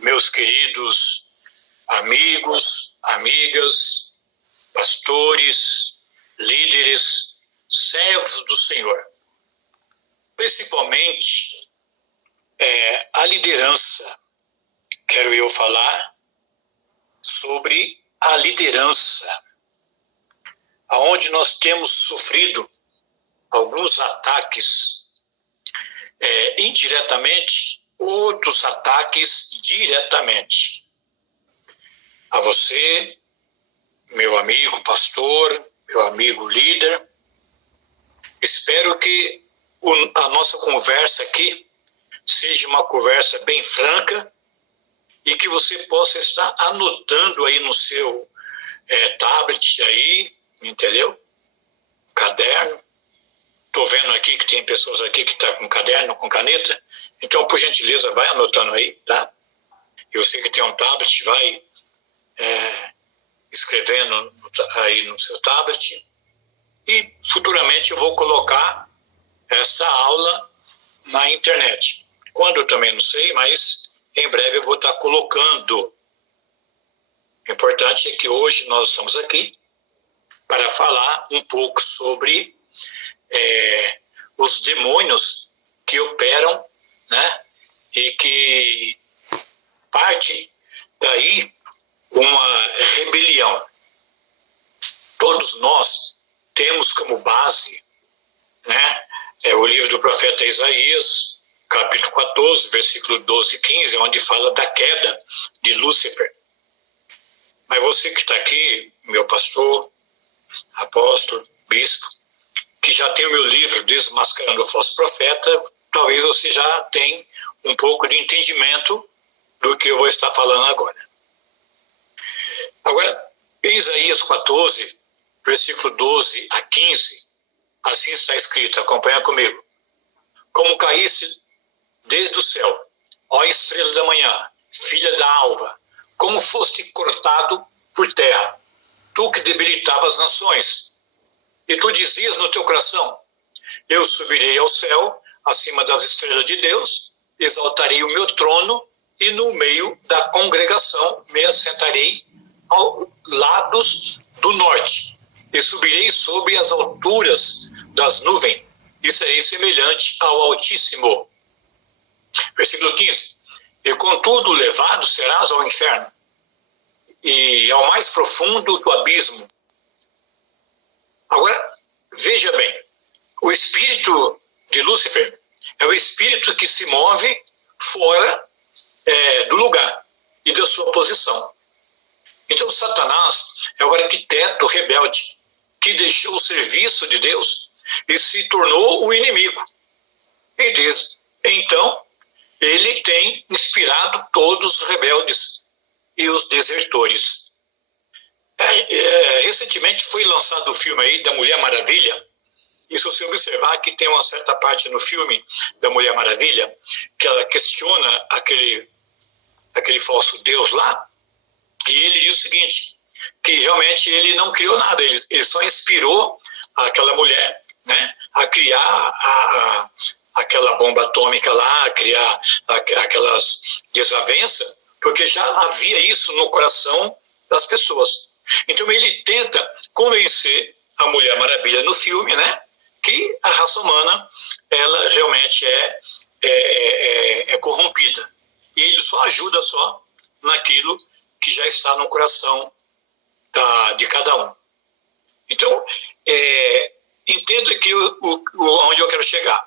meus queridos amigos, amigas, pastores, líderes, servos do Senhor. Principalmente a liderança. Quero eu falar sobre a liderança, aonde nós temos sofrido alguns ataques indiretamente, outros ataques diretamente. A você, meu amigo pastor, meu amigo líder, espero que a nossa conversa aqui seja uma conversa bem franca e que você possa estar anotando aí no seu tablet aí, entendeu? Caderno. Estou vendo aqui que tem pessoas aqui que estão com caderno, com caneta. Então, por gentileza, vai anotando aí, tá? E você que tem um tablet, vai escrevendo aí no seu tablet. E futuramente eu vou colocar essa aula na internet. Quando eu também não sei, mas em breve eu vou estar colocando. O importante é que hoje nós estamos aqui para falar um pouco sobre os demônios que operam, né? E que parte daí uma rebelião. Todos nós temos como base, né? O livro do profeta Isaías, capítulo 14, versículo 12 e 15, onde fala da queda de Lúcifer. Mas você que está aqui, meu pastor, apóstolo, bispo, que já tem o meu livro Desmascarando o Falso Profeta, talvez você já tenha um pouco de entendimento do que eu vou estar falando agora. Agora, em Isaías 14, versículo 12 a 15, assim está escrito, acompanha comigo. Como caísse desde o céu, ó estrela da manhã, filha da alva, como foste cortado por terra, tu que debilitava as nações. E tu dizias no teu coração, eu subirei ao céu, acima das estrelas de Deus, exaltarei o meu trono e no meio da congregação me assentarei aos lados do norte. E subirei sobre as alturas das nuvens e serei semelhante ao Altíssimo. Versículo 15. E contudo levado serás ao inferno e ao mais profundo do abismo. Agora, veja bem, o espírito de Lúcifer é o espírito que se move fora do lugar e da sua posição. Então, Satanás é o arquiteto rebelde que deixou o serviço de Deus e se tornou o inimigo. E desde então, ele tem inspirado todos os rebeldes e os desertores. Recentemente foi lançado o filme aí da Mulher Maravilha, e se você observar que tem uma certa parte no filme da Mulher Maravilha que ela questiona aquele falso Deus lá, e ele diz o seguinte, que realmente ele não criou nada, ele só inspirou aquela mulher, né, a criar aquela bomba atômica lá, a criar aquelas desavenças, porque já havia isso no coração das pessoas. Então ele tenta convencer a Mulher Maravilha no filme, né, que a raça humana ela realmente é corrompida. E ele só ajuda só naquilo que já está no coração de cada um. Então, entenda que onde eu quero chegar.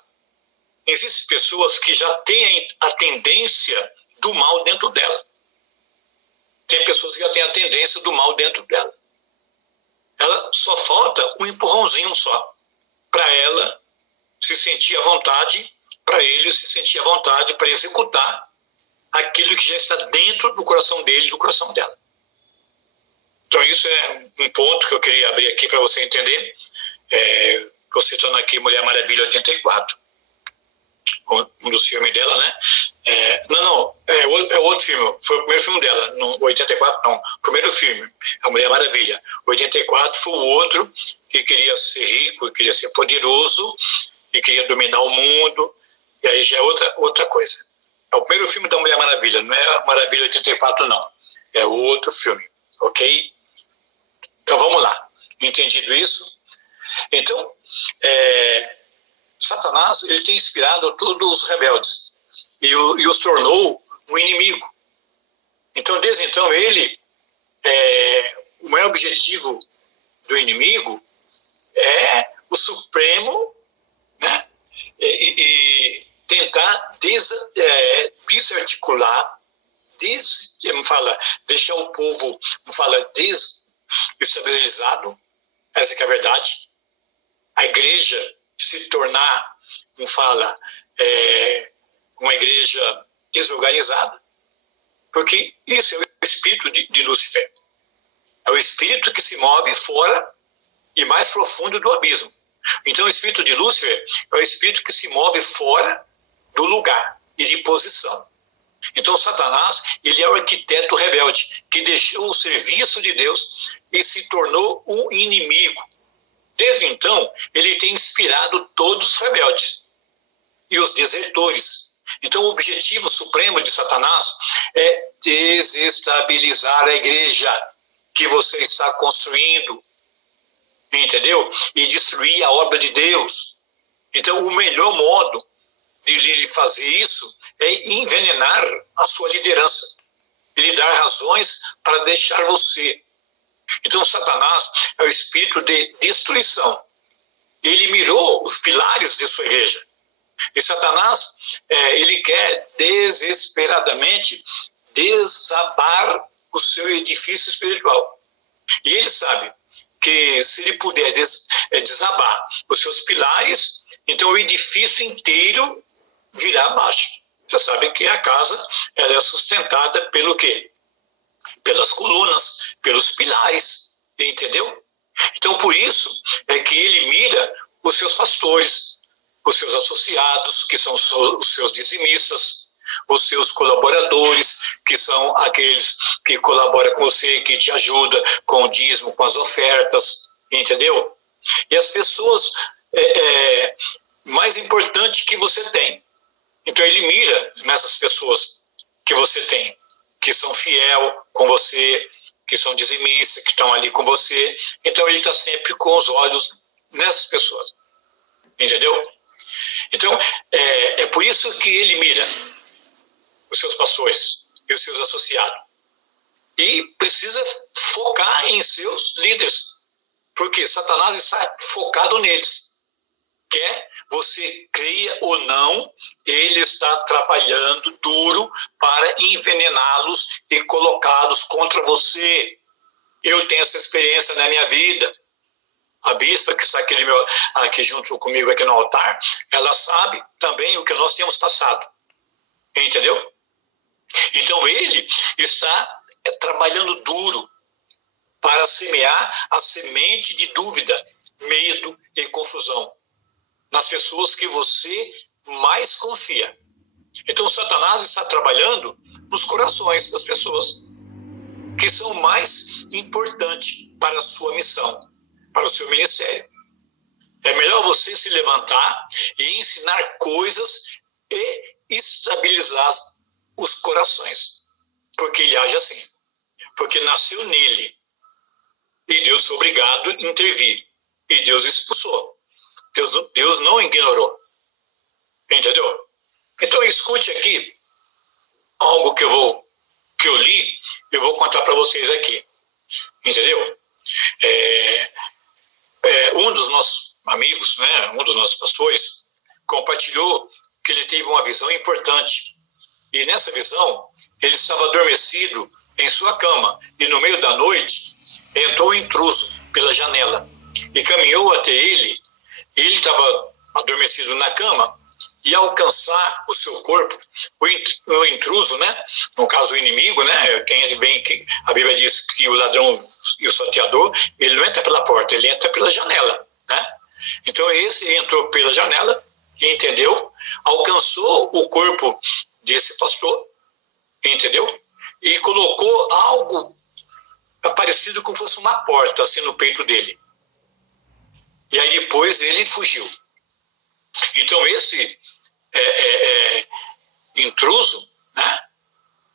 Existem pessoas que já têm a tendência do mal dentro dela. Tem pessoas que já têm a tendência do mal dentro dela. Ela só falta um empurrãozinho só, para ela se sentir à vontade, para ele se sentir à vontade para executar aquilo que já está dentro do coração dele e do coração dela. Então isso é um ponto que eu queria abrir aqui para você entender. Estou citando aqui Mulher Maravilha 84, um dos filmes dela, né? É outro filme, foi o primeiro filme dela, no 84 não, o primeiro filme, a Mulher Maravilha. 84 foi o outro que queria ser rico, queria ser poderoso e queria dominar o mundo, e aí já é outra coisa. É o primeiro filme da Mulher Maravilha, não é Maravilha 84, não. É outro filme, ok? Então vamos lá. Entendido isso? Então, Satanás ele tem inspirado todos os rebeldes e os tornou um inimigo. Então, desde então, o maior objetivo do inimigo é o supremo, né? E tentar desarticular, deixar o povo desestabilizado, essa que é a verdade. A igreja se tornar, uma igreja desorganizada, porque isso é o espírito de Lúcifer. É o espírito que se move fora e mais profundo do abismo. Então, o espírito de Lúcifer é o espírito que se move fora do lugar e de posição. Então, Satanás, ele é o arquiteto rebelde, que deixou o serviço de Deus e se tornou um inimigo. Desde então, ele tem inspirado todos os rebeldes e os desertores. Então, o objetivo supremo de Satanás é desestabilizar a igreja que você está construindo, entendeu? E destruir a obra de Deus. Então, o melhor modo de ele fazer isso é envenenar a sua liderança. Ele dar razões para deixar você. Então, Satanás é o espírito de destruição. Ele mirou os pilares de sua igreja. E Satanás, ele quer desesperadamente desabar o seu edifício espiritual. E ele sabe que se ele puder desabar os seus pilares, então o edifício inteiro virá abaixo. Você sabe que a casa ela é sustentada pelo quê? Pelas colunas, pelos pilares, entendeu? Então, por isso é que ele mira os seus pastores, os seus associados, que são os seus dizimistas, os seus colaboradores, que são aqueles que colaboram com você, que te ajudam com o dízimo, com as ofertas, entendeu? E as pessoas mais importantes que você tem. Então, ele mira nessas pessoas que você tem, que são fiel com você, que são dizimistas, que estão ali com você. Então, ele está sempre com os olhos nessas pessoas. Entendeu? Então, é por isso que ele mira os seus pastores e os seus associados. E precisa focar em seus líderes, porque Satanás está focado neles. Quer você creia ou não, ele está trabalhando duro para envenená-los e colocá-los contra você. Eu tenho essa experiência na minha vida. A bispa que está aqui junto comigo aqui no altar, ela sabe também o que nós temos passado. Entendeu? Então ele está trabalhando duro para semear a semente de dúvida, medo e confusão nas pessoas que você mais confia. Então, Satanás está trabalhando nos corações das pessoas que são mais importantes para a sua missão, para o seu ministério. É melhor você se levantar e ensinar coisas e estabilizar os corações, porque ele age assim, porque nasceu nele e Deus foi obrigado a intervir e Deus expulsou. Deus não ignorou. Entendeu? Então escute aqui algo que eu li, eu vou contar para vocês aqui. Entendeu? Um dos nossos amigos, né, um dos nossos pastores, compartilhou que ele teve uma visão importante. E nessa visão, ele estava adormecido em sua cama. E no meio da noite, entrou um intruso pela janela e caminhou até ele. Ele estava adormecido na cama e, ao alcançar o seu corpo, o intruso, né? No caso o inimigo, né? Quem vem, a Bíblia diz que o ladrão e o salteador, ele não entra pela porta, ele entra pela janela, né? Então esse entrou pela janela, entendeu? Alcançou o corpo desse pastor, entendeu? E colocou algo parecido como fosse uma porta assim no peito dele. E aí depois ele fugiu. Então esse intruso, né,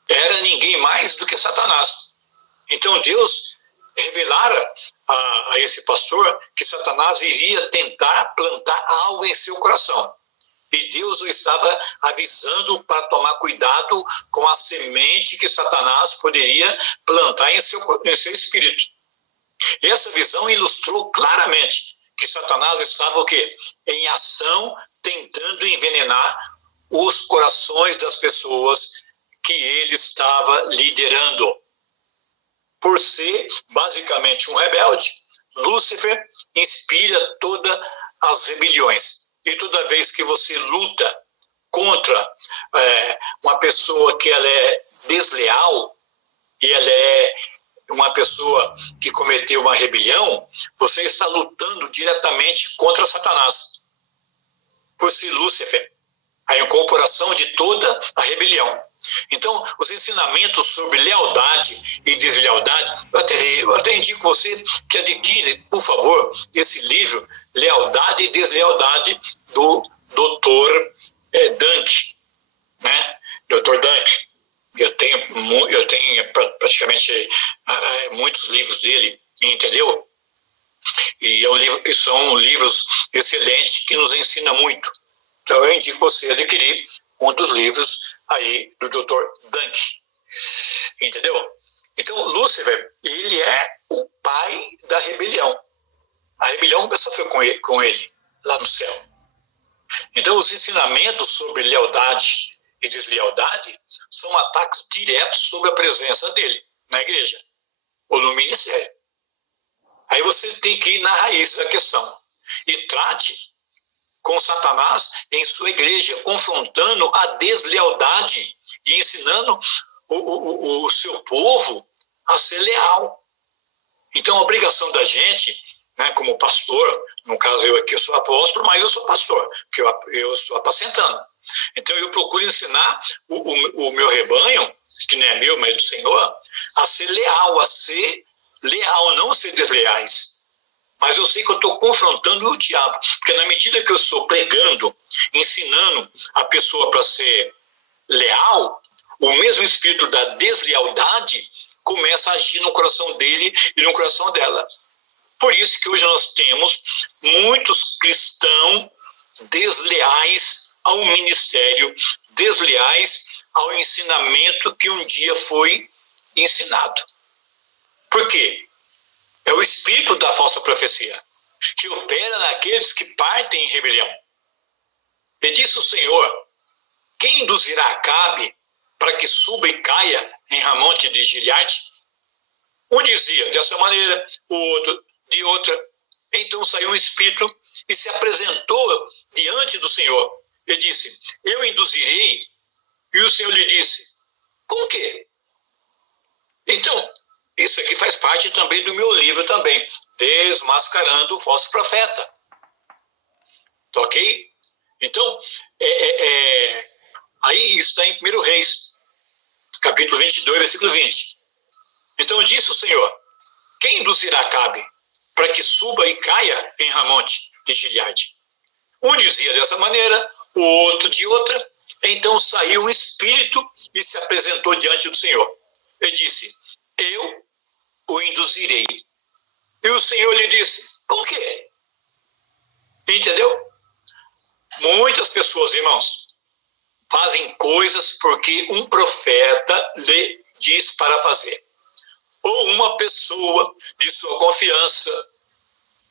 era ninguém mais do que Satanás. Então Deus revelara a esse pastor que Satanás iria tentar plantar algo em seu coração. E Deus o estava avisando para tomar cuidado com a semente que Satanás poderia plantar em seu espírito. E essa visão ilustrou claramente que Satanás estava o quê? Em ação, tentando envenenar os corações das pessoas que ele estava liderando. Por ser basicamente um rebelde, Lúcifer inspira todas as rebeliões. E toda vez que você luta contra uma pessoa que ela é desleal e ela é uma pessoa que cometeu uma rebelião, você está lutando diretamente contra Satanás. Por ser Lúcifer, a incorporação de toda a rebelião. Então, os ensinamentos sobre lealdade e deslealdade, eu até indico você que adquire, por favor, esse livro, Lealdade e Deslealdade, do Dr. Dunk, né? Dr. Dunk. Eu tenho praticamente muitos livros dele, entendeu? E são livros excelentes que nos ensinam muito. Então, eu indico você adquirir um dos livros aí do Dr. Dunk. Entendeu? Então, Lúcifer, ele é o pai da rebelião. A rebelião começou com ele, lá no céu. Então, os ensinamentos sobre lealdade e deslealdade são ataques diretos sobre a presença dele na igreja ou no ministério. Aí você tem que ir na raiz da questão e trate com Satanás em sua igreja, confrontando a deslealdade e ensinando o seu povo a ser leal. Então, a obrigação da gente, né, como pastor, no caso eu aqui, eu sou apóstolo, mas eu sou pastor, porque eu estou apacentando. Então, eu procuro ensinar o meu rebanho, que não é meu, mas é do Senhor, a ser leal, não ser desleais. Mas eu sei que eu estou confrontando o diabo, porque na medida que eu estou pregando, ensinando a pessoa para ser leal, o mesmo espírito da deslealdade começa a agir no coração dele e no coração dela. Por isso que hoje nós temos muitos cristãos desleais ao ministério, desleais ao ensinamento que um dia foi ensinado. Por quê? É o espírito da falsa profecia, que opera naqueles que partem em rebelião. E disse o Senhor: quem induzirá Acabe para que suba e caia em Ramonte de Gileade? Um dizia dessa maneira, o outro de outra. Então saiu um espírito e se apresentou diante do Senhor. Ele disse: eu induzirei. E o Senhor lhe disse: com o quê? Então, isso aqui faz parte também do meu livro também, Desmascarando o Falso Profeta. Ok? Então, aí está em 1 Reis, capítulo 22, versículo 20. Então disse o Senhor: quem induzirá Acabe para que suba e caia em Ramonte de Gileade? Um dizia dessa maneira, o outro de outra. Então saiu um espírito e se apresentou diante do Senhor. Ele disse: eu o induzirei. E o Senhor lhe disse: com o quê? Entendeu? Muitas pessoas, irmãos, fazem coisas porque um profeta lhe diz para fazer. Ou uma pessoa de sua confiança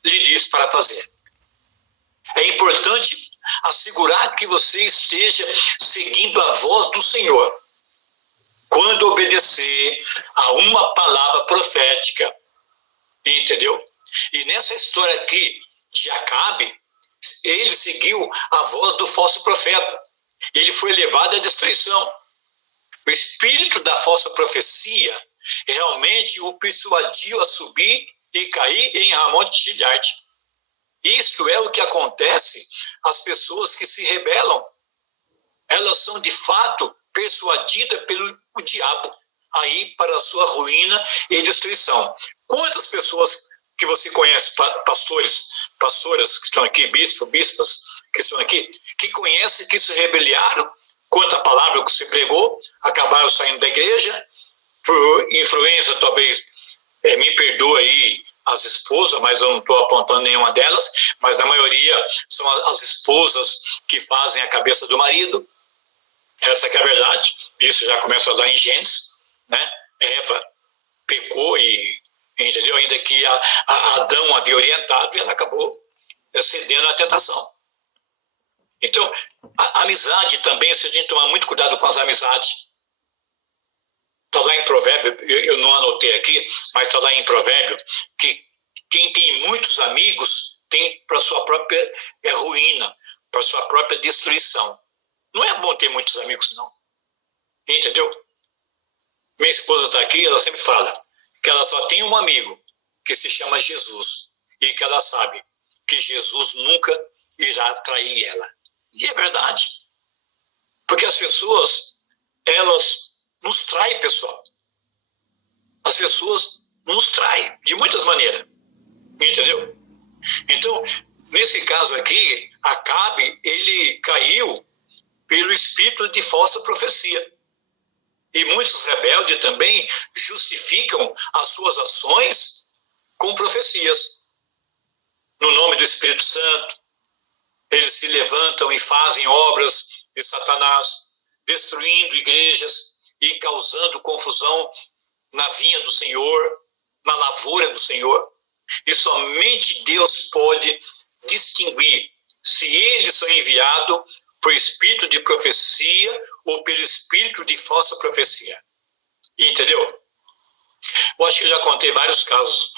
lhe diz para fazer. É importante assegurar que você esteja seguindo a voz do Senhor quando obedecer a uma palavra profética. Entendeu? E nessa história aqui de Acabe, ele seguiu a voz do falso profeta. Ele foi levado à destruição. O espírito da falsa profecia realmente o persuadiu a subir e cair em Ramonte de Gileade. Isto é o que acontece às pessoas que se rebelam. Elas são de fato persuadidas pelo diabo aí para a sua ruína e destruição. Quantas pessoas que você conhece, pastoras que estão aqui, bispas que estão aqui, que conhecem, que se rebelaram quanto à palavra que você pregou, acabaram saindo da igreja, por influência, talvez, me perdoa aí as esposas, mas eu não estou apontando nenhuma delas, mas na maioria são as esposas que fazem a cabeça do marido. Essa que é a verdade. Isso já começa lá em Gênesis, né? Eva pecou e, entendeu? Ainda que a Adão havia orientado, e ela acabou cedendo à tentação. Então, a amizade também, se a gente tomar muito cuidado com as amizades. Está lá em Provérbio, eu não anotei aqui, mas está lá em Provérbio, que quem tem muitos amigos tem para sua própria ruína, para sua própria destruição. Não é bom ter muitos amigos, não. Entendeu? Minha esposa está aqui, ela sempre fala que ela só tem um amigo, que se chama Jesus, e que ela sabe que Jesus nunca irá trair ela. E é verdade. Porque as pessoas, elas nos traem, pessoal. As pessoas nos traem de muitas maneiras. Entendeu? Então, nesse caso aqui, Acabe, ele caiu pelo espírito de falsa profecia. E muitos rebeldes também justificam as suas ações com profecias. No nome do Espírito Santo, eles se levantam e fazem obras de Satanás, destruindo igrejas e causando confusão na vinha do Senhor, na lavoura do Senhor. E somente Deus pode distinguir se eles são enviados por espírito de profecia ou pelo espírito de falsa profecia. Entendeu? Eu acho que eu já contei vários casos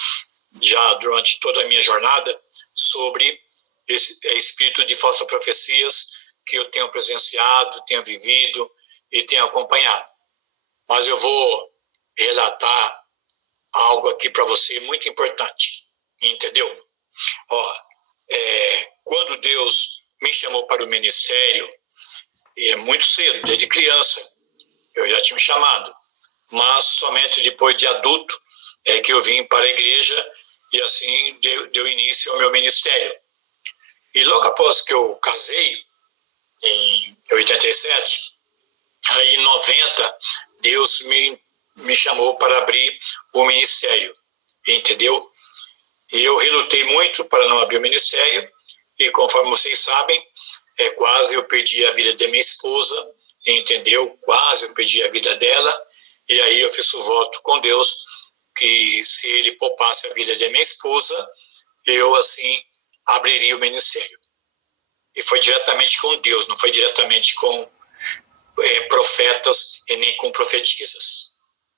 já durante toda a minha jornada sobre esse espírito de falsa profecias que eu tenho presenciado, tenho vivido e tenho acompanhado. Mas eu vou relatar algo aqui para você muito importante, entendeu? Quando Deus me chamou para o ministério, e é muito cedo, desde criança, eu já tinha me chamado, mas somente depois de adulto é que eu vim para a igreja e assim deu início ao meu ministério. E logo após que eu casei, em 87, aí em 90, Deus me chamou para abrir o ministério, entendeu? E eu relutei muito para não abrir o ministério, e conforme vocês sabem, quase eu perdi a vida da minha esposa, entendeu? Quase eu perdi a vida dela, e aí eu fiz o voto com Deus, que se ele poupasse a vida da minha esposa, eu assim abriria o ministério. E foi diretamente com Deus, não foi diretamente com profetas e nem com profetisas,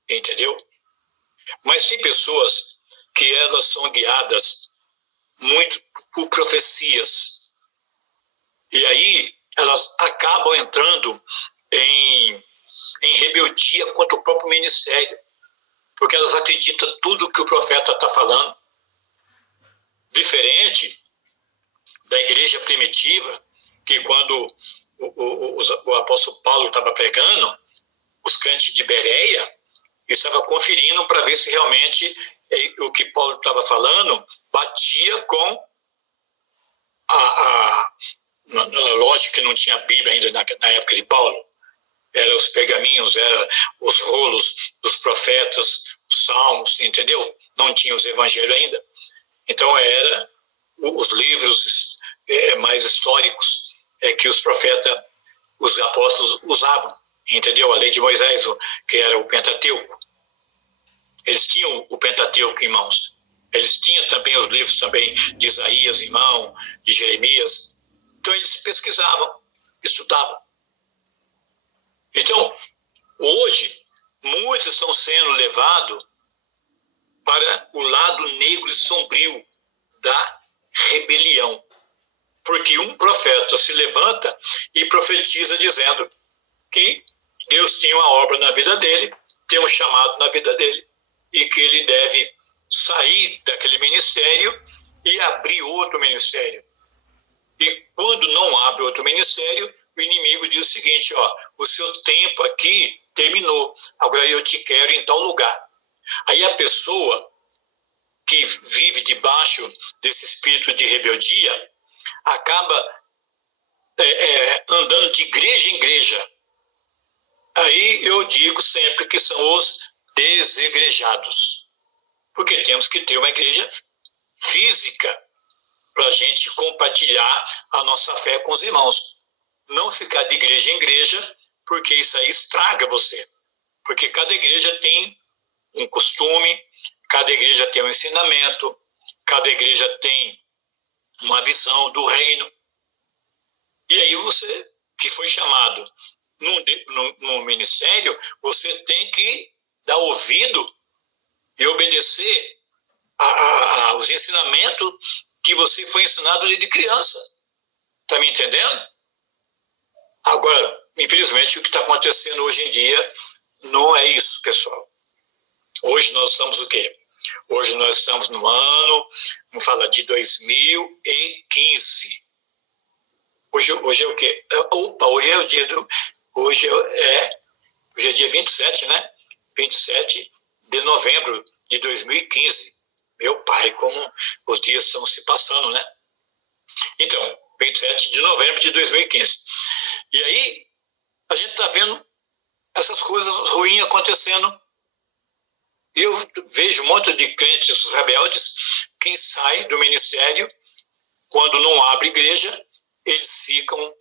entendeu? Mas tem pessoas que elas são guiadas muito por profecias, e aí elas acabam entrando em rebeldia contra o próprio ministério, porque elas acreditam tudo que o profeta está falando. Diferente da igreja primitiva, que quando o apóstolo Paulo estava pregando, os crentes de Bereia estavam conferindo para ver se realmente o que Paulo estava falando batia com lógico que não tinha Bíblia ainda na época de Paulo. Eram os pergaminhos, eram os rolos dos profetas, os salmos, entendeu? Não tinha os evangelhos ainda. Então, eram os livros mais históricos que os profetas, os apóstolos usavam, entendeu? A lei de Moisés, que era o Pentateuco. Eles tinham o Pentateuco em mãos. Eles tinham também os livros também de Isaías em mão, de Jeremias. Então, eles pesquisavam, estudavam. Então, hoje, muitos estão sendo levados para o lado negro e sombrio da rebelião. Porque um profeta se levanta e profetiza dizendo que Deus tinha uma obra na vida dele, tem um chamado na vida dele, e que ele deve sair daquele ministério e abrir outro ministério. E quando não abre outro ministério, o inimigo diz o seguinte: o seu tempo aqui terminou, agora eu te quero em tal lugar. Aí a pessoa que vive debaixo desse espírito de rebeldia acaba andando de igreja em igreja, Aí eu digo sempre que são os desigrejados, porque temos que ter uma igreja física para a gente compartilhar a nossa fé com os irmãos. Não ficar de igreja em igreja, porque isso aí estraga você. Porque cada igreja tem um costume, cada igreja tem um ensinamento, cada igreja tem uma visão do reino. E aí você, que foi chamado num ministério, você tem que dar ouvido e obedecer aos ensinamentos que você foi ensinado desde criança. Está me entendendo? Agora, infelizmente, o que está acontecendo hoje em dia não é isso, pessoal. Hoje nós estamos o quê? Hoje nós estamos no ano, vamos falar de 2015. Hoje é o quê? Opa, hoje é o dia do... Hoje é dia 27, né? 27 de novembro de 2015. Meu pai, como os dias estão se passando, né? Então, 27 de novembro de 2015. E aí, a gente está vendo essas coisas ruins acontecendo. Eu vejo um monte de crentes rebeldes que saem do ministério, quando não abre igreja, eles ficam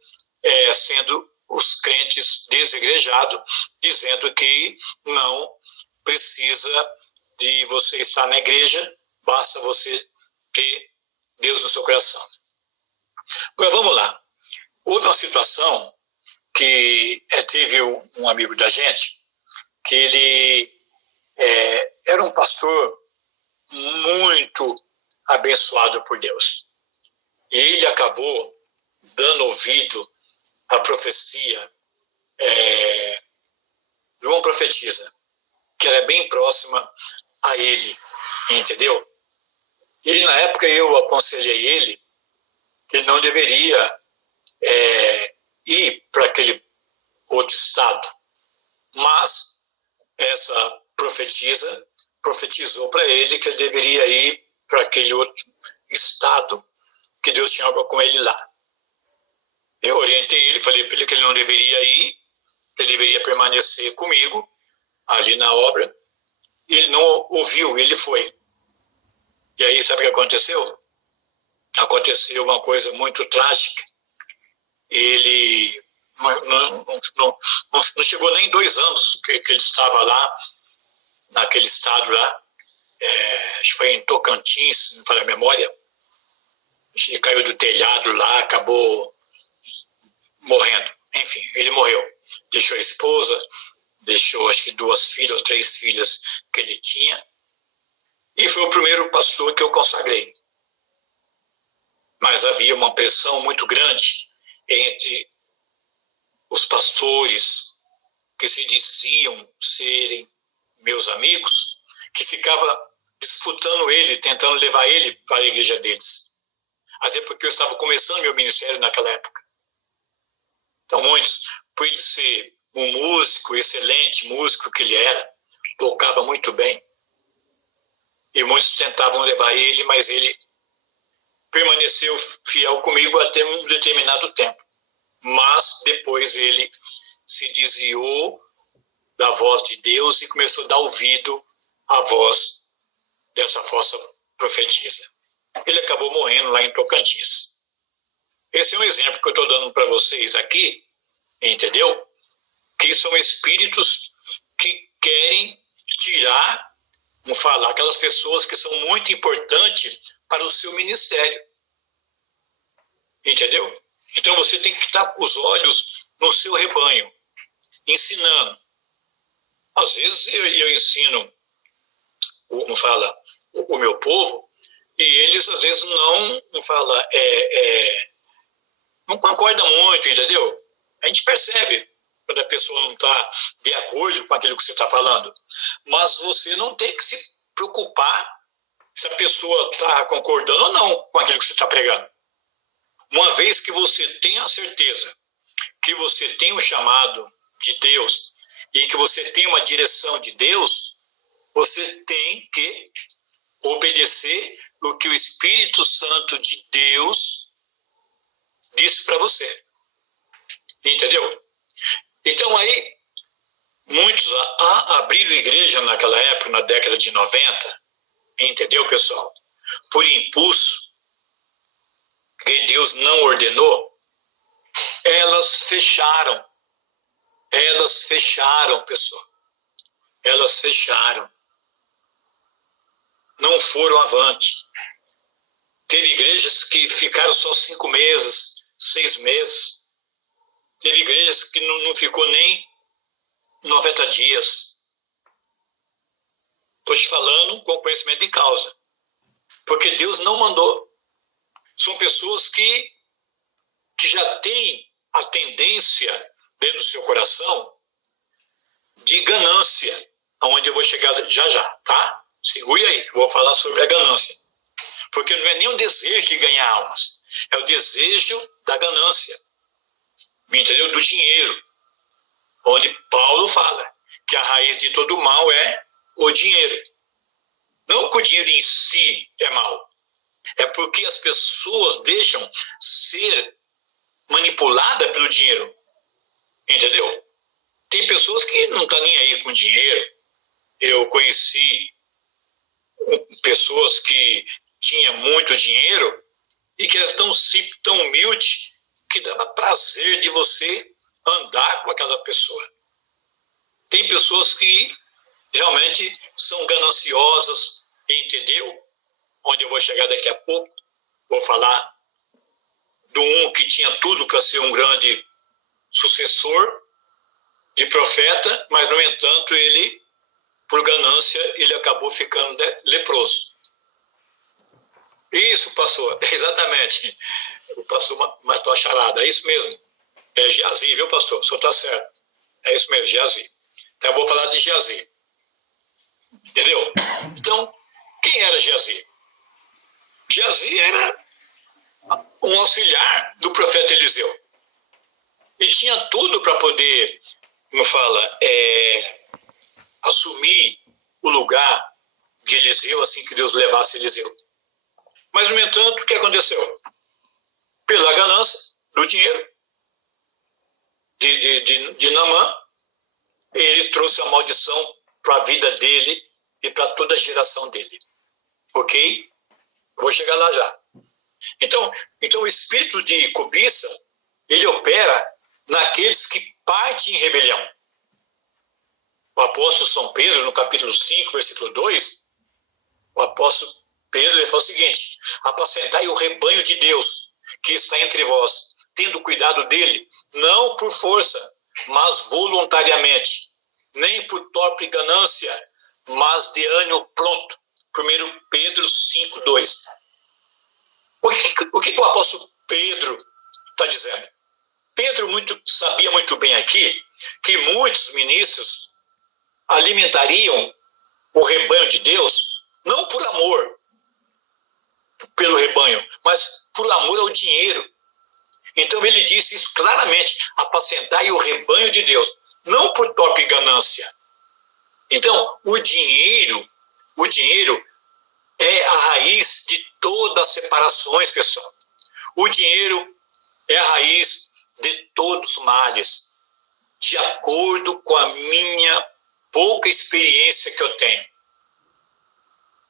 sendo os crentes desigrejados, dizendo que não precisa de você estar na igreja, basta você ter Deus no seu coração. Agora, vamos lá. Houve uma situação que teve um amigo da gente, que ele era um pastor muito abençoado por Deus. E ele acabou dando ouvido à profecia de uma profetisa, que era bem próxima a ele, entendeu? E na época eu aconselhei ele que ele não deveria ir para aquele outro estado. Mas essa profetisa profetizou para ele que ele deveria ir para aquele outro estado, que Deus tinha algo com ele lá. Eu orientei ele, falei para ele que ele não deveria ir, que ele deveria permanecer comigo ali na obra. E ele não ouviu, ele foi. E aí, sabe o que aconteceu? Aconteceu uma coisa muito trágica. Ele não chegou nem 2 anos que ele estava lá, naquele estado lá. Acho que foi em Tocantins, não falha a memória. Ele caiu do telhado lá, acabou morrendo. Enfim, ele morreu. Deixou a esposa, deixou acho que 2 filhas ou 3 filhas que ele tinha. E foi o primeiro pastor que eu consagrei. Mas havia uma pressão muito grande entre os pastores que se diziam serem meus amigos, que ficava disputando ele, tentando levar ele para a igreja deles. Até porque eu estava começando meu ministério naquela época. Então, muitos, por ele ser um músico, excelente músico que ele era, tocava muito bem. E muitos tentavam levar ele, mas ele permaneceu fiel comigo até um determinado tempo. Mas depois ele se desviou da voz de Deus e começou a dar ouvido à voz dessa falsa profetisa. Ele acabou morrendo lá em Tocantins. Esse é um exemplo que eu estou dando para vocês aqui, entendeu? Que são espíritos que querem tirar, vamos falar, aquelas pessoas que são muito importantes para o seu ministério. Entendeu? Então você tem que estar com os olhos no seu rebanho, ensinando. Às vezes eu ensino, como fala, o meu povo, e eles às vezes não fala, não concordam muito, entendeu? A gente percebe quando a pessoa não está de acordo com aquilo que você está falando. Mas você não tem que se preocupar se a pessoa está concordando ou não com aquilo que você está pregando. Uma vez que você tem a certeza que você tem o chamado de Deus e que você tem uma direção de Deus, você tem que obedecer o que o Espírito Santo de Deus disse para você. Entendeu? Então aí, Muitos abriram igreja naquela época, na década de 90, entendeu, pessoal? Por impulso, que Deus não ordenou, elas fecharam, pessoal. Elas fecharam. Não foram avante. Teve igrejas que ficaram só 5 meses, 6 meses. Teve igrejas que não ficou nem 90 dias. Estou te falando com conhecimento de causa. Porque Deus não mandou. São pessoas que já têm a tendência dentro do seu coração de ganância, aonde eu vou chegar já, tá? Segure aí, eu vou falar sobre a ganância. Porque não é nem o desejo de ganhar almas, é o desejo da ganância, entendeu? Do dinheiro, onde Paulo fala que a raiz de todo mal é o dinheiro. Não que o dinheiro em si é mal, é porque as pessoas deixam ser manipuladas pelo dinheiro, entendeu? Tem pessoas que não estão nem aí com dinheiro. Eu conheci pessoas que tinham muito dinheiro e que era tão simples, tão humilde, que dava prazer de você andar com aquela pessoa. Tem pessoas que realmente são gananciosas, entendeu? Onde eu vou chegar daqui a pouco, vou falar do um que tinha tudo para ser um grande sucessor de profeta, mas, no entanto, ele, por ganância, ele acabou ficando leproso. Isso, pastor, exatamente. O pastor matou a charada, é isso mesmo. É Geazi, viu, pastor? O senhor está certo. É isso mesmo, Geazi. Então, eu vou falar de Geazi. Entendeu? Então, quem era Geazi? Geazi era um auxiliar do profeta Eliseu. Ele tinha tudo para poder, como fala, assumir o lugar de Eliseu, assim que Deus levasse Eliseu. Mas, no entanto, o que aconteceu? Pela ganância do dinheiro de Naamã, ele trouxe a maldição para a vida dele e para toda a geração dele. Ok? Vou chegar lá já. Então o espírito de cobiça, ele opera naqueles que partem em rebelião. O apóstolo São Pedro, no capítulo 5, versículo 2, o apóstolo Pedro ele fala o seguinte: apacentai o rebanho de Deus que está entre vós, tendo cuidado dele, não por força, mas voluntariamente, nem por torpe ganância, mas de ânimo pronto. 1 Pedro 5, 2. O que o apóstolo Pedro está dizendo? Pedro sabia muito bem aqui que muitos ministros alimentariam o rebanho de Deus não por amor pelo rebanho, mas por amor ao dinheiro. Então ele disse isso claramente: apacentai o rebanho de Deus, não por torpe ganância. Então, o dinheiro é a raiz de todas as separações, pessoal. O dinheiro é a raiz de todos os males, de acordo com a minha pouca experiência que eu tenho.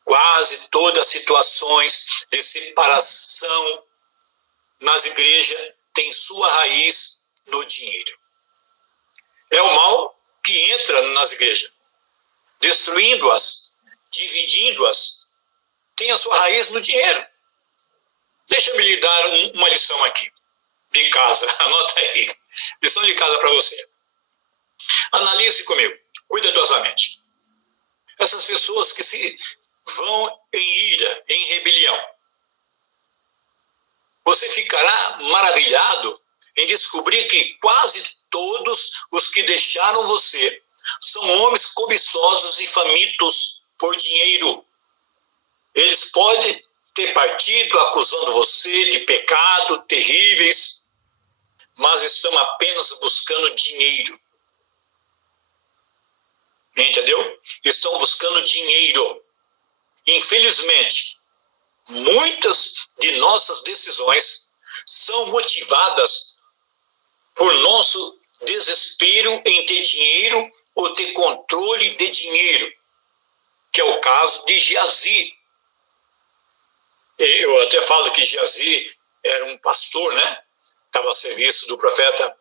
Quase todas as situações de separação nas igrejas têm sua raiz no dinheiro. É o mal que entra nas igrejas, destruindo-as, dividindo-as, tem a sua raiz no dinheiro. Deixa-me lhe dar uma lição aqui, de casa, anota aí. Lição de casa para você. Analise comigo, cuidadosamente. Essas pessoas que se vão em ira, em rebelião, você ficará maravilhado em descobrir que quase todos os que deixaram você são homens cobiçosos e famintos por dinheiro. Eles podem ter partido acusando você de pecado terríveis, mas estão apenas buscando dinheiro. Entendeu? Estão buscando dinheiro. Infelizmente, muitas de nossas decisões são motivadas por nosso desespero em ter dinheiro ou ter controle de dinheiro, que é o caso de Geazi. Eu até falo que Geazi era um pastor, né? Estava a serviço do profeta,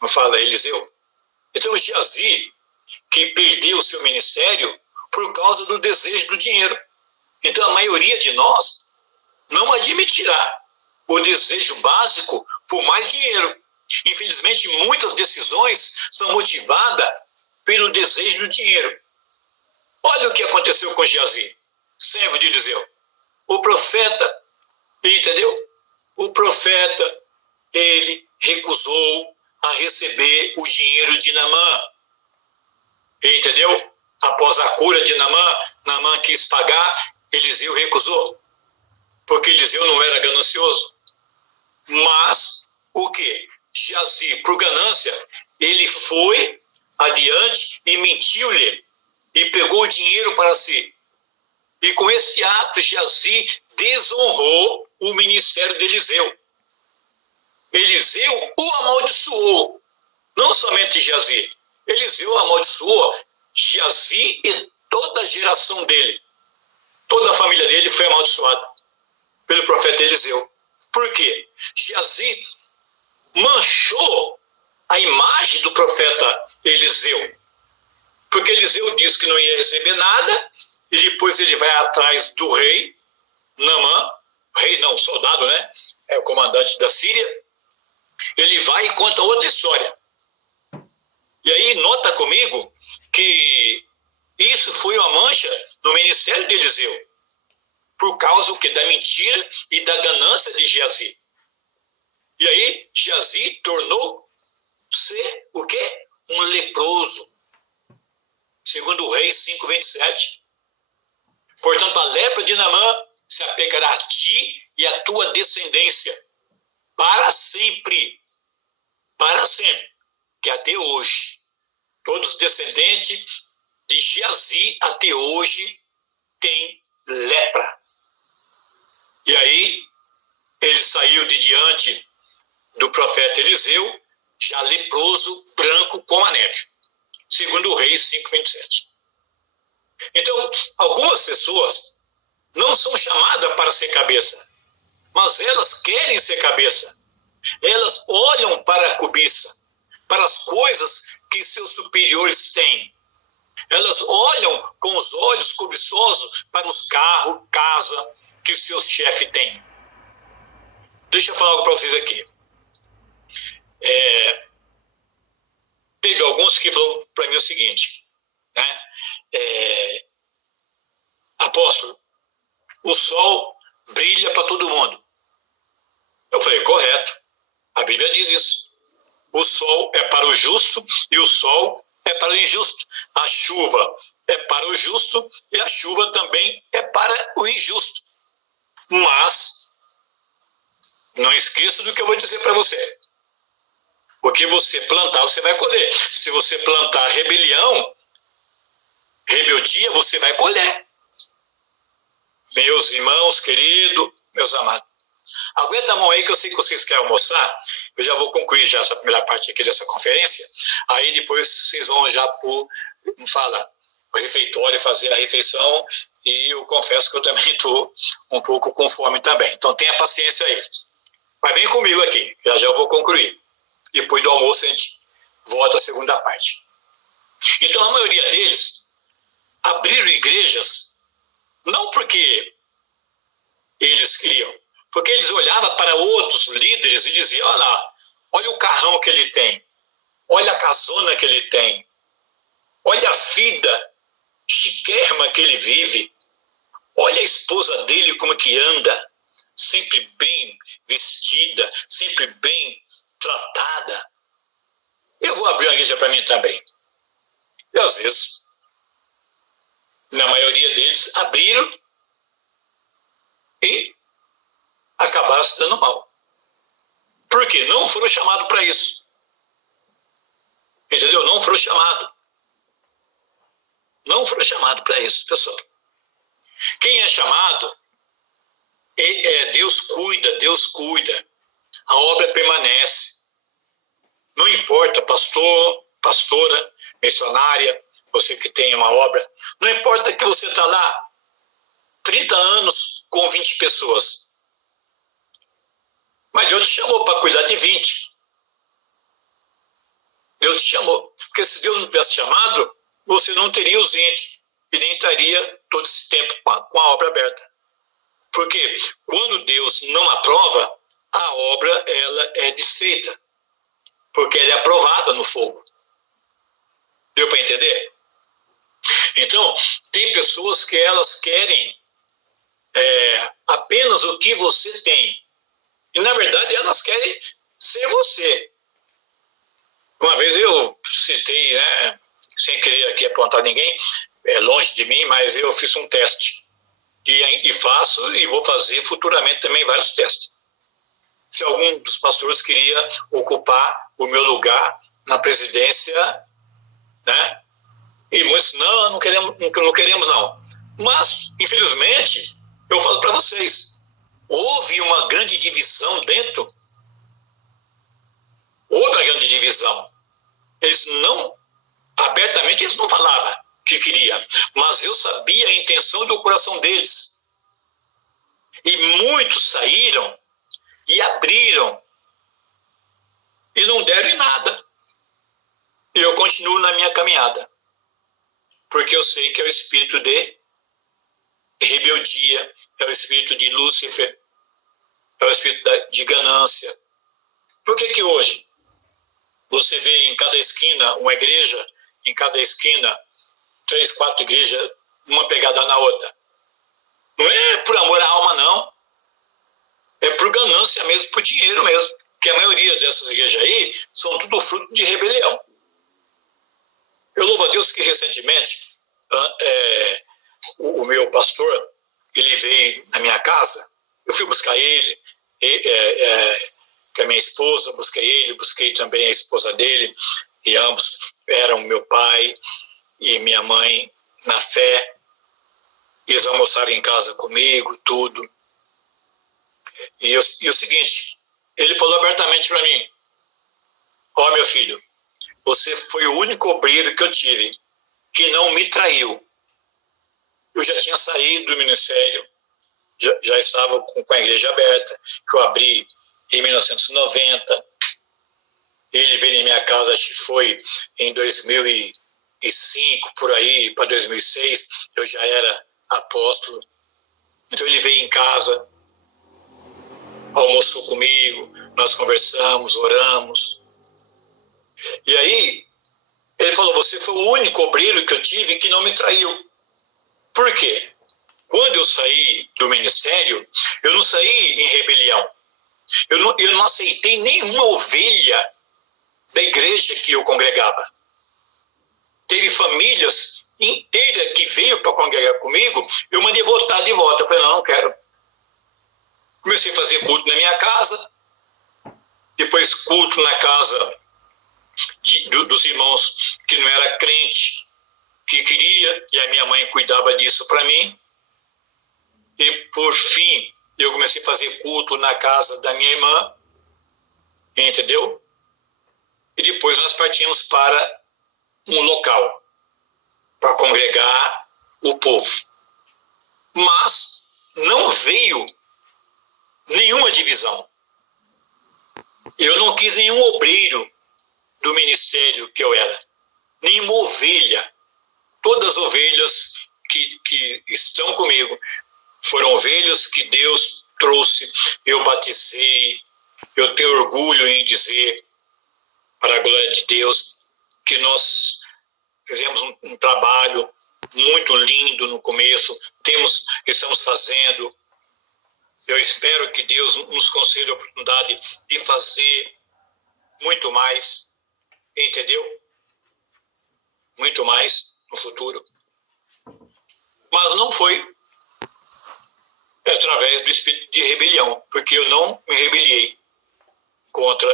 não fala, Eliseu. Então Geazi, que perdeu o seu ministério por causa do desejo do dinheiro. Então a maioria de nós não admitirá o desejo básico por mais dinheiro. Infelizmente, muitas decisões são motivadas pelo desejo do dinheiro. Olha o que aconteceu com Geazi, servo de Eliseu. O profeta, entendeu? O profeta, ele recusou a receber o dinheiro de Naamã. Entendeu? Após a cura de Naamã, Naamã quis pagar, Eliseu recusou. Porque Eliseu não era ganancioso. Mas, o que? Geazi, por ganância, ele foi adiante e mentiu-lhe e pegou o dinheiro para si. E com esse ato, Geazi desonrou o ministério de Eliseu. Eliseu o amaldiçoou. Não somente Geazi. Eliseu amaldiçoou Geazi e toda a geração dele. Toda a família dele foi amaldiçoada pelo profeta Eliseu. Por quê? Geazi manchou a imagem do profeta Eliseu. Porque Eliseu disse que não ia receber nada, e depois ele vai atrás do rei, Naamã, rei não, soldado, né? É o comandante da Síria. Ele vai e conta outra história. E aí, nota comigo que isso foi uma mancha no ministério de Eliseu, por causa o quê? Da mentira e da ganância de Geazi. E aí, Geazi tornou-se o quê? Um leproso. Segundo o Rei 5:27. Portanto, a lepra de Naamã se apegará a ti e à tua descendência para sempre. Para sempre. Que até hoje, todos os descendentes de Geazi até hoje têm lepra. E aí, ele saiu de diante do profeta Eliseu, já leproso, branco como a neve. Segundo o Rei 5:27. Então, algumas pessoas não são chamadas para ser cabeça, mas elas querem ser cabeça. Elas olham para a cobiça, para as coisas que seus superiores têm. Elas olham com os olhos cobiçosos para os carros, casa que os seus chefes têm. Deixa eu falar algo para vocês aqui. Teve alguns que falaram para mim o seguinte, né? Apóstolo, o sol brilha para todo mundo. Eu falei, correto. A Bíblia diz isso. O sol é para o justo e o sol é para o injusto. A chuva é para o justo e a chuva também é para o injusto. Mas, não esqueça do que eu vou dizer para você. O que você plantar, você vai colher. Se você plantar rebeldia, você vai colher. Meus irmãos, queridos, meus amados. Aguenta a mão aí que eu sei que vocês querem almoçar. Eu já vou concluir já essa primeira parte aqui dessa conferência. Aí depois vocês vão já o refeitório, fazer a refeição. E eu confesso que eu também estou um pouco com fome também. Então tenha paciência aí. Mas vem comigo aqui, já eu vou concluir. Depois do almoço a gente volta à segunda parte. Então a maioria deles abriram igrejas não porque eles queriam, porque eles olhavam para outros líderes e diziam, olha lá, olha o carrão que ele tem, olha a casona que ele tem, olha a vida chiquérrima que ele vive, olha a esposa dele como que anda, sempre bem vestida, sempre bem tratada. Eu vou abrir uma igreja para mim também. E às vezes, na maioria deles, abriram e acabaram se dando mal. Por quê? Não foram chamados para isso. Entendeu? Não foram chamados. Não foram chamados para isso, pessoal. Quem é chamado, Deus cuida, Deus cuida. A obra permanece. Não importa, pastor, pastora, missionária, você que tem uma obra. Não importa que você está lá 30 anos com 20 pessoas. Mas Deus te chamou para cuidar de 20. Deus te chamou. Porque se Deus não tivesse chamado, você não teria os 20 e nem estaria todo esse tempo com a obra aberta. Porque quando Deus não aprova, a obra ela é desfeita. Porque ela é aprovada no fogo. Deu para entender? Então, tem pessoas que elas querem apenas o que você tem. E, na verdade, elas querem ser você. Uma vez eu citei, né, sem querer aqui apontar ninguém, longe de mim, mas eu fiz um teste. E faço e vou fazer futuramente também vários testes. Se algum dos pastores queria ocupar o meu lugar na presidência, né? E muitos, não queremos não. Mas, infelizmente, eu falo para vocês, houve uma grande divisão dentro. Outra grande divisão. Abertamente eles não falavam que queria, mas eu sabia a intenção do coração deles. E muitos saíram e abriram e não deram em nada. E eu continuo na minha caminhada. Porque eu sei que é o espírito de rebeldia, é o espírito de Lúcifer, é o espírito de ganância. Por que hoje você vê em cada esquina uma igreja, em cada esquina 3, 4 igrejas, uma pegada na outra? Não é por amor à alma, não. É por ganância mesmo, por dinheiro mesmo. Porque a maioria dessas igrejas aí são tudo fruto de rebelião. Eu louvo a Deus que recentemente o meu pastor, ele veio na minha casa, eu fui buscar ele, com a minha esposa, busquei também a esposa dele, e ambos eram meu pai e minha mãe na fé. E eles almoçaram em casa comigo, tudo. E o seguinte, ele falou abertamente para mim, ó, meu filho, você foi o único obreiro que eu tive que não me traiu. Eu já tinha saído do ministério, já estava com a igreja aberta, que eu abri em 1990. Ele veio em minha casa, acho que foi em 2005, por aí, para 2006, eu já era apóstolo. Então ele veio em casa, almoçou comigo, nós conversamos, oramos. E aí, ele falou, você foi o único obreiro que eu tive que não me traiu. Por quê? Quando eu saí do ministério, eu não saí em rebelião. Eu não aceitei nenhuma ovelha da igreja que eu congregava. Teve famílias inteiras que veio para congregar comigo, eu mandei botar de volta. Eu falei, não quero. Comecei a fazer culto na minha casa, depois culto na casa dos irmãos que não era crente, que queria, e a minha mãe cuidava disso para mim. E, por fim, eu comecei a fazer culto na casa da minha irmã, entendeu? E depois nós partimos para um local, para congregar o povo. Mas não veio nenhuma divisão. Eu não quis nenhum obreiro do ministério que eu era, nenhuma ovelha. Todas as ovelhas que estão comigo foram ovelhas que Deus trouxe, eu batizei. Eu tenho orgulho em dizer, para a glória de Deus, que nós fizemos um trabalho muito lindo no começo, estamos fazendo. Eu espero que Deus nos conceda a oportunidade de fazer muito mais, entendeu? Muito mais no futuro. Mas não foi através do espírito de rebelião, porque eu não me rebeliei contra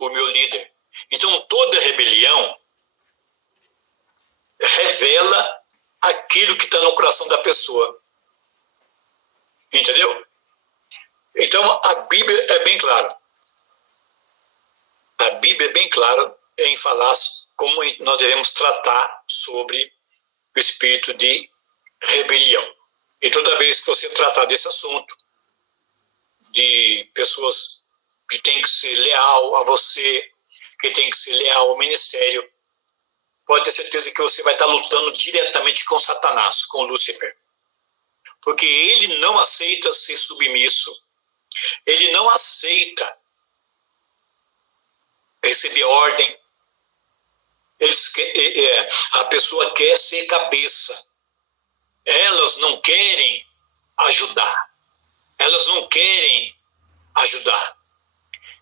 o meu líder. Então, toda rebelião revela aquilo que está no coração da pessoa. Entendeu? Então, a Bíblia é bem clara. A Bíblia é bem clara em falar como nós devemos tratar sobre o espírito de rebelião. E toda vez que você tratar desse assunto, de pessoas que têm que ser leal a você, que têm que ser leal ao ministério, pode ter certeza que você vai estar lutando diretamente com Satanás, com Lúcifer. Porque ele não aceita ser submisso, ele não aceita receber ordem. A pessoa quer ser cabeça. Elas não querem ajudar. Elas não querem ajudar.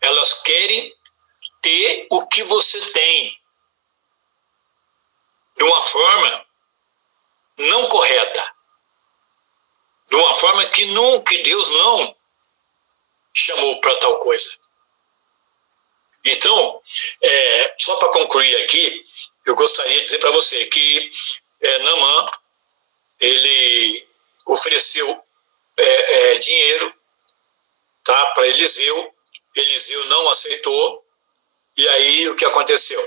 Elas querem ter o que você tem de uma forma não correta, de uma forma que Deus não chamou para tal coisa. Então, só para concluir aqui, eu gostaria de dizer para você que Naamã, ele ofereceu dinheiro, tá, para Eliseu. Eliseu não aceitou, e aí o que aconteceu?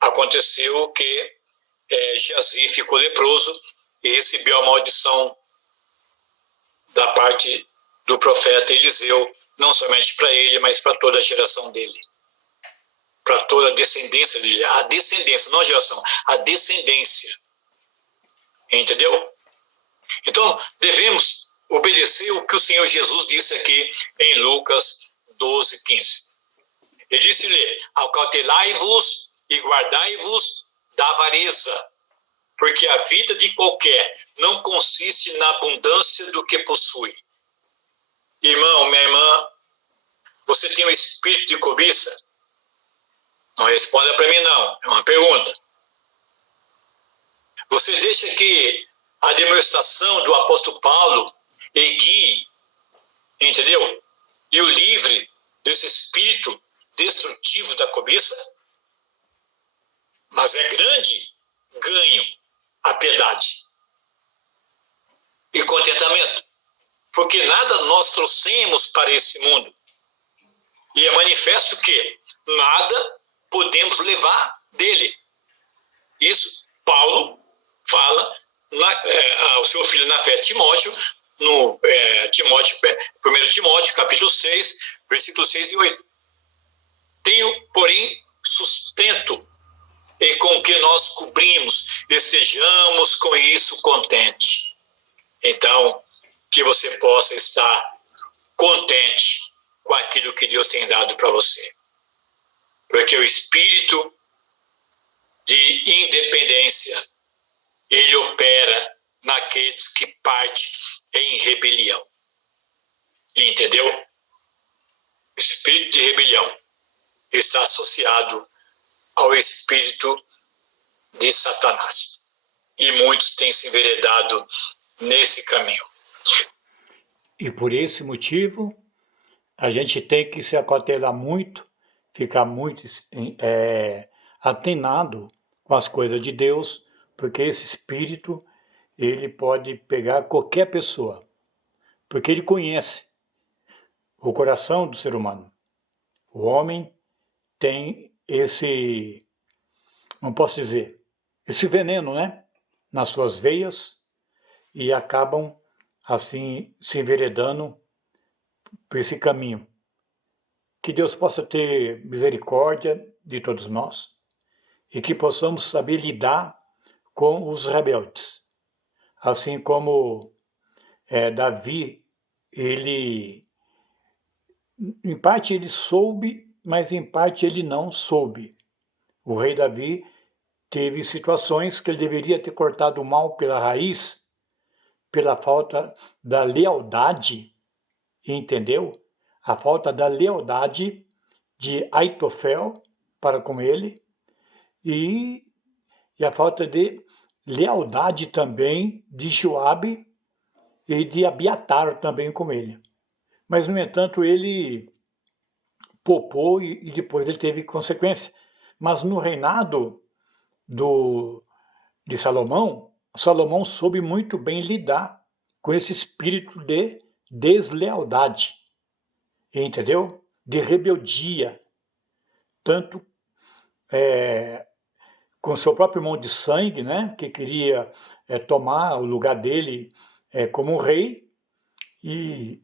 Aconteceu que Geazi ficou leproso e recebeu a maldição da parte do profeta Eliseu, não somente para ele, mas para toda a geração dele, para toda a descendência dele. A descendência, não a geração, a descendência. Entendeu? Então, devemos obedecer o que o Senhor Jesus disse aqui em Lucas 12:15. Ele disse-lhe: acautelai-vos e guardai-vos da avareza, porque a vida de qualquer não consiste na abundância do que possui. Irmão, minha irmã, você tem um espírito de cobiça? Não responda para mim, não. É uma pergunta. Você deixa que a demonstração do apóstolo Paulo guie, entendeu? E o livre desse espírito destrutivo da cobiça? Mas é grande ganho a piedade e contentamento, porque nada nós trouxemos para esse mundo. E é manifesto que nada podemos levar dele. Isso Paulo fala ao seu filho na fé, Timóteo, no 1 Timóteo, capítulo 6, versículos 6 e 8. Tenho, porém, sustento em com que nós cobrimos, estejamos com isso contente. Então, que você possa estar contente com aquilo que Deus tem dado para você. Porque o espírito de independência, ele opera naqueles que partem em rebelião. Entendeu? O espírito de rebelião está associado ao espírito de Satanás. E muitos têm se enveredado nesse caminho. E por esse motivo, a gente tem que se acautelar muito, ficar muito atenado com as coisas de Deus, porque esse espírito, ele pode pegar qualquer pessoa, porque ele conhece o coração do ser humano. O homem tem esse, não posso dizer, esse veneno, né, nas suas veias, e acabam assim se enveredando por esse caminho. Que Deus possa ter misericórdia de todos nós e que possamos saber lidar com os rebeldes. Assim como Davi, ele, em parte ele soube, mas em parte ele não soube. O rei Davi teve situações que ele deveria ter cortado o mal pela raiz, pela falta da lealdade, entendeu? A falta da lealdade de Aitofel para com ele e a falta de lealdade também de Joabe e de Abiatar também com ele. Mas, no entanto, ele poupou e depois ele teve consequência. Mas no reinado de Salomão, Salomão soube muito bem lidar com esse espírito de deslealdade, entendeu? De rebeldia, tanto com seu próprio irmão de sangue, né, que queria tomar o lugar dele como rei, e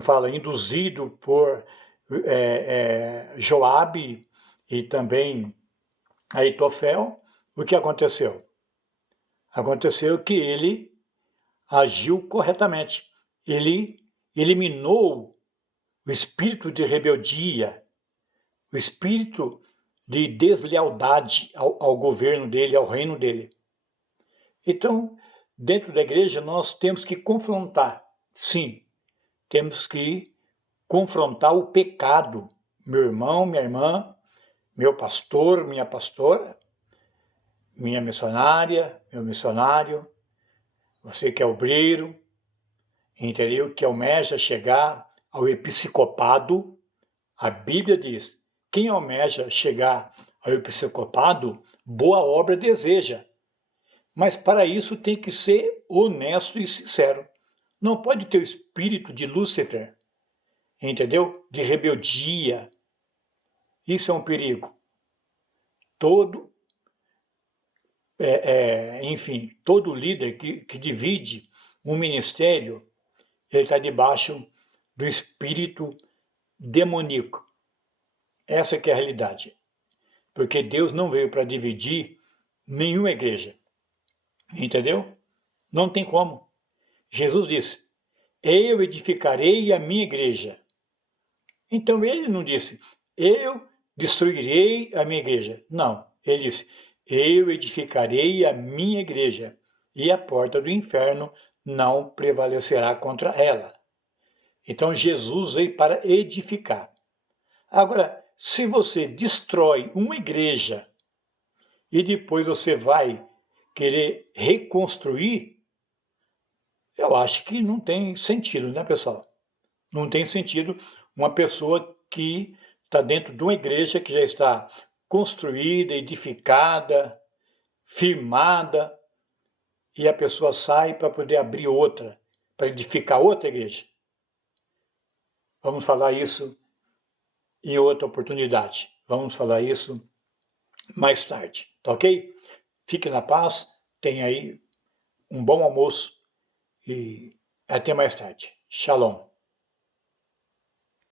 fala, induzido por Joabe e também Aitofel. O que aconteceu? Aconteceu que ele agiu corretamente. Ele eliminou o espírito de rebeldia, o espírito de deslealdade ao governo dele, ao reino dele. Então, dentro da igreja, nós temos que confrontar, sim, temos que confrontar o pecado. Meu irmão, minha irmã, meu pastor, minha pastora, minha missionária, meu missionário, você que é obreiro, entendeu? Que almeja chegar ao episcopado. A Bíblia diz: quem almeja chegar ao episcopado, boa obra deseja. Mas para isso tem que ser honesto e sincero. Não pode ter o espírito de Lúcifer, entendeu? De rebeldia. Isso é um perigo. Todo líder que divide um ministério, ele está debaixo do espírito demoníaco. Essa que é a realidade. Porque Deus não veio para dividir nenhuma igreja. Entendeu? Não tem como. Jesus disse: eu edificarei a minha igreja. Então ele não disse: eu destruirei a minha igreja. Não, ele disse: eu edificarei a minha igreja, e a porta do inferno não prevalecerá contra ela. Então Jesus veio para edificar. Agora, se você destrói uma igreja e depois você vai querer reconstruir, eu acho que não tem sentido, né, pessoal? Não tem sentido uma pessoa que está dentro de uma igreja que já está construída, edificada, firmada, e a pessoa sai para poder abrir outra, para edificar outra igreja. Vamos falar isso em outra oportunidade. Vamos falar isso mais tarde, tá ok? Fique na paz, tenha aí um bom almoço e até mais tarde. Shalom.